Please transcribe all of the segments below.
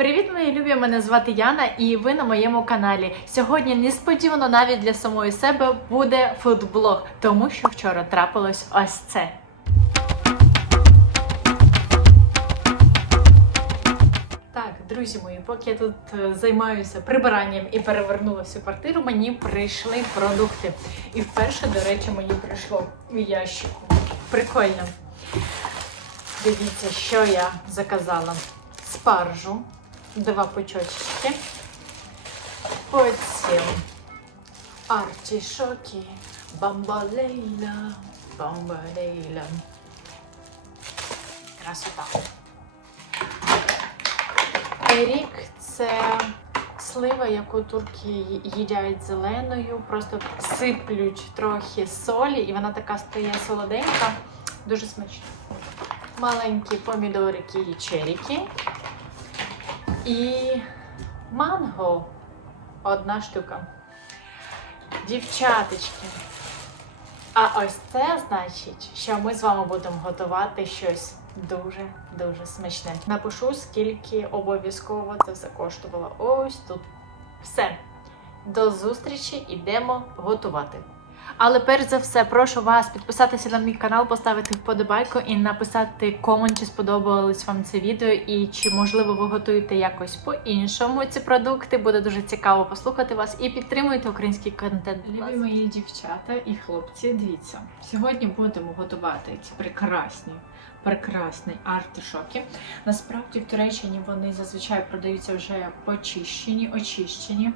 Привіт, мої любі! Мене звати Яна, і ви на моєму каналі. Сьогодні несподівано навіть для самої себе буде фудблог, тому що вчора трапилось ось це. Так, друзі мої, поки я тут е, займаюся прибиранням і перевернула всю квартиру, мені прийшли продукти. І вперше, до речі, мені прийшло в ящику. Прикольно. Дивіться, що я заказала. Спаржу, два пучочки. Потім артішоки, бамбалейла, бамбалейла. Красота. Рік це слива, яку турки їдять зеленою, просто сиплють трохи солі, і вона така стає солоденька, дуже смачна. Маленькі помідорики і черіки. І манго одна штука. Дівчаточки. А ось це значить, що ми з вами будемо готувати щось дуже-дуже смачне. Напишу, скільки обов'язково це все коштувало. Ось тут. Все. До зустрічі, ідемо готувати. Але перш за все, прошу вас підписатися на мій канал, поставити вподобайку і написати комент, чи сподобалось вам це відео, і чи можливо ви готуєте якось по-іншому ці продукти. Буде дуже цікаво послухати вас і підтримуйте український контент. Любі мої дівчата і хлопці, дивіться, сьогодні будемо готувати ці прекрасні. Прекрасні артишоки. Насправді в Туреччині вони зазвичай продаються вже почищені, очищені.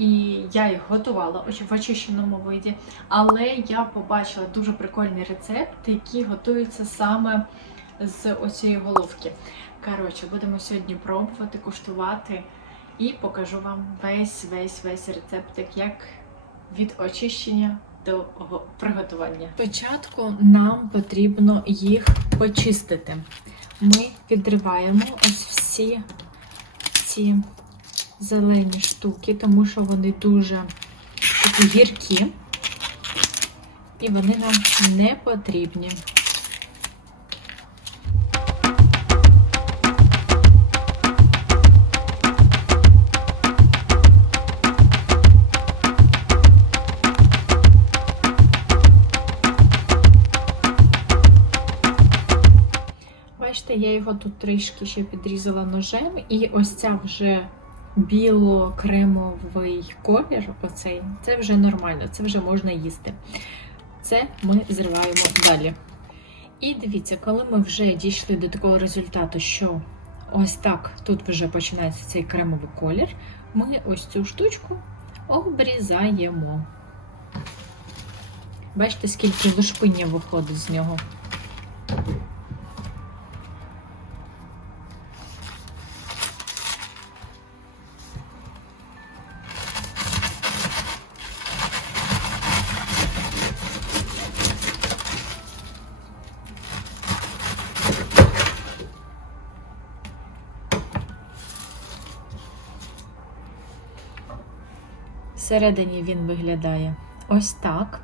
І я їх готувала в очищеному виді. Але я побачила дуже прикольний рецепт, який готується саме з оцієї головки. Коротше, будемо сьогодні пробувати, куштувати і покажу вам весь весь весь рецептик, як від очищення до приготування. Спочатку нам потрібно їх почистити. Ми відриваємо ось всі ці зелені штуки, тому що вони дуже такі гіркі, і вони нам не потрібні. Бачите, я його тут трішки ще підрізала ножем, і ось ця вже біло-кремовий колір, оцей, це вже нормально, це вже можна їсти. Це ми зриваємо далі. І дивіться, коли ми вже дійшли до такого результату, що ось так тут вже починається цей кремовий колір, ми ось цю штучку обрізаємо. Бачите, скільки лушпиння виходить з нього. Всередині він виглядає ось так.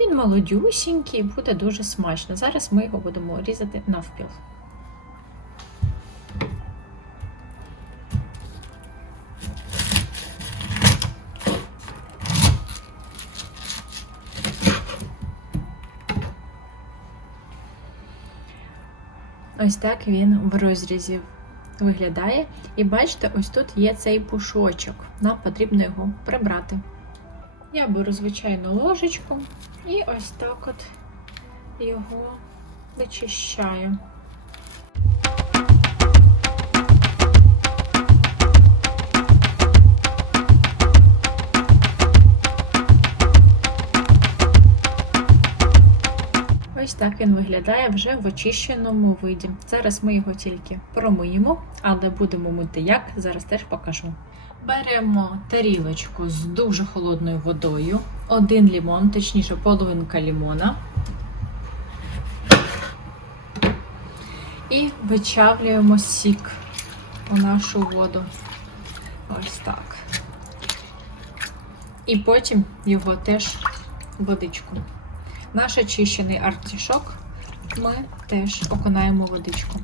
Він молодюсінький, буде дуже смачно. Зараз ми його будемо різати навпіл. Ось так він в розрізі виглядає. І бачите, ось тут є цей пушочок. Нам потрібно його прибрати. Я беру звичайну ложечку і ось так от його вичищаю. Ось так він виглядає вже в очищеному виді. Зараз ми його тільки промиємо, але будемо мити як, зараз теж покажу. Беремо тарілочку з дуже холодною водою, один лімон, точніше половинка лімона. І вичавлюємо сік у нашу воду. Ось так. І потім його теж водичку. Наш очищений артішок ми теж окунаємо водичку.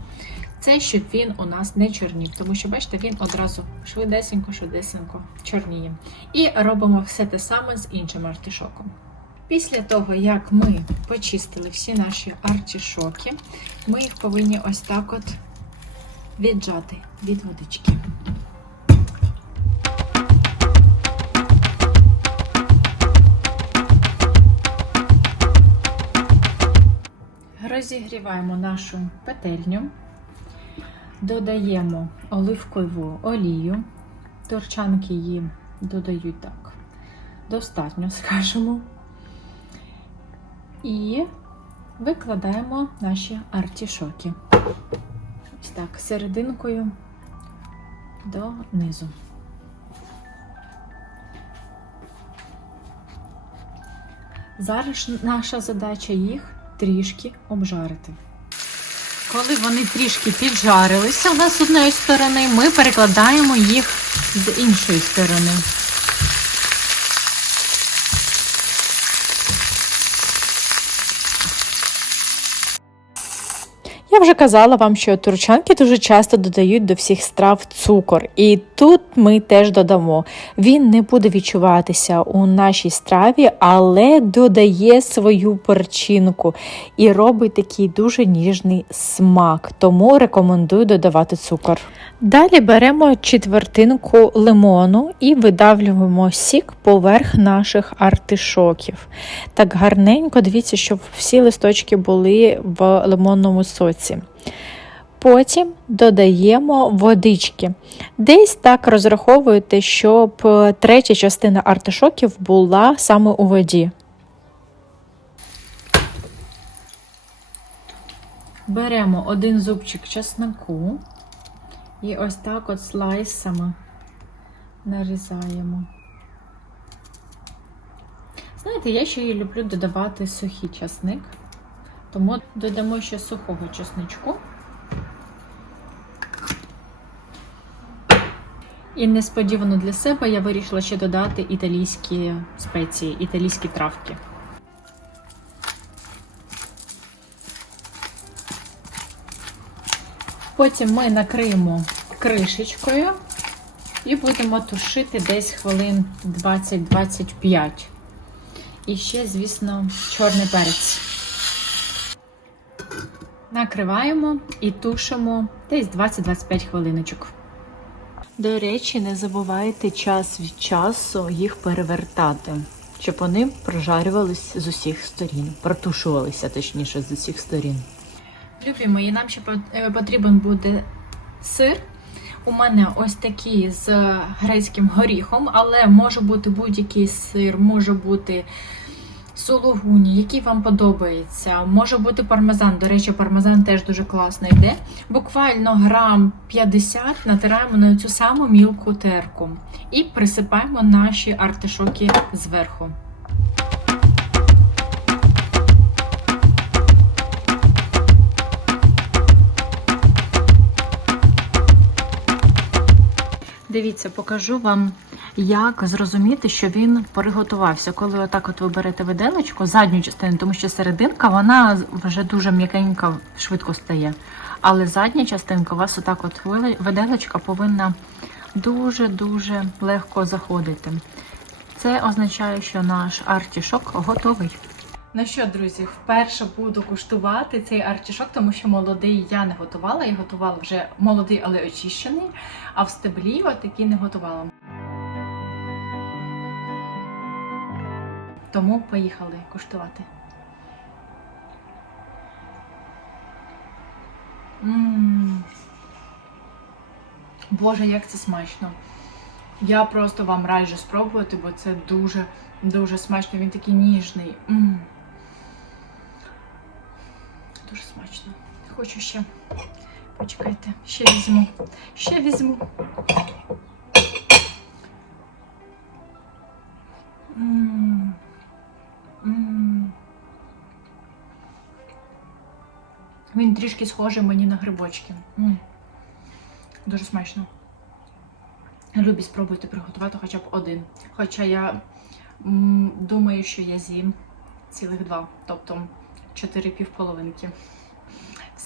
Це щоб він у нас не чорнів, тому що, бачите, він одразу швидесенько, швидесенько чорніє. І робимо все те саме з іншим артишоком. Після того, як ми почистили всі наші артишоки, ми їх повинні ось так от віджати від водички. Розігріваємо нашу петельню, додаємо оливкову олію. Торчанки її додають так достатньо, скажімо. І викладаємо наші артішоки. Ось так, серединкою донизу. Зараз наша задача їх трішки обжарити. Коли вони трішки піджарилися у нас з одної сторони, ми перекладаємо їх з іншої сторони. Я вже казала вам, що турчанки дуже часто додають до всіх страв цукор, і тут ми теж додамо. Він не буде відчуватися у нашій страві, але додає свою перчинку і робить такий дуже ніжний смак. Тому рекомендую додавати цукор. Далі беремо четвертинку лимону і видавлюємо сік поверх наших артишоків. Так гарненько, дивіться, щоб всі листочки були в лимонному соці. Потім додаємо водички. Десь так розраховуєте, щоб третя частина артишоків була саме у воді. Беремо один зубчик чеснику і ось так от слайсами нарізаємо. Знаєте, я ще люблю додавати сухий часник, тому додамо ще сухого чесничку. І несподівано для себе я вирішила ще додати італійські спеції, італійські травки. Потім ми накриємо кришечкою і будемо тушити десь хвилин 20-25. І ще, звісно, чорний перець. Накриваємо і тушимо десь 20-25 хвилиночок. До речі, не забувайте час від часу їх перевертати, щоб вони прожарювались з усіх сторін, протушувалися точніше з усіх сторін. Любі мої, нам ще е, потрібен буде сир. У мене ось такий з грецьким горіхом, але може бути будь-який сир, може бути сулугуні, який вам подобається. Може бути пармезан. До речі, пармезан теж дуже класно йде. Буквально грам 50 натираємо на цю саму мілку терку і присипаємо наші артишоки зверху. Дивіться, покажу вам, як зрозуміти, що він приготувався. Коли отак от ви берете виделочку, задню частину, тому що серединка вона вже дуже м'якенька, швидко стає. Але задня частинка у вас отак от виделочка повинна дуже-дуже легко заходити. Це означає, що наш артішок готовий. Ну що, друзі, вперше буду куштувати цей артішок, тому що молодий я не готувала. Я готувала вже молодий, але очищений, а в стеблі отакий не готувала. Тому поїхали куштувати. Ммм. Боже, як це смачно! Я просто вам раджу спробувати, бо це дуже дуже смачно. Він такий ніжний. М Дуже Хочу ще. Почекайте, ще візьму. Ще візьму. Він трішки схожий мені на грибочки. Дуже смачно. Любі спробуйте приготувати хоча б один. Хоча я думаю, що я з'їм цілих два. Тобто 4 півполовинки.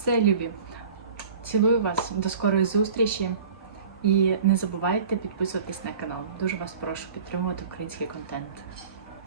Все, любі. Цілую вас, до скорої зустрічі. І не забувайте підписуватись на канал. Дуже вас прошу підтримувати український контент.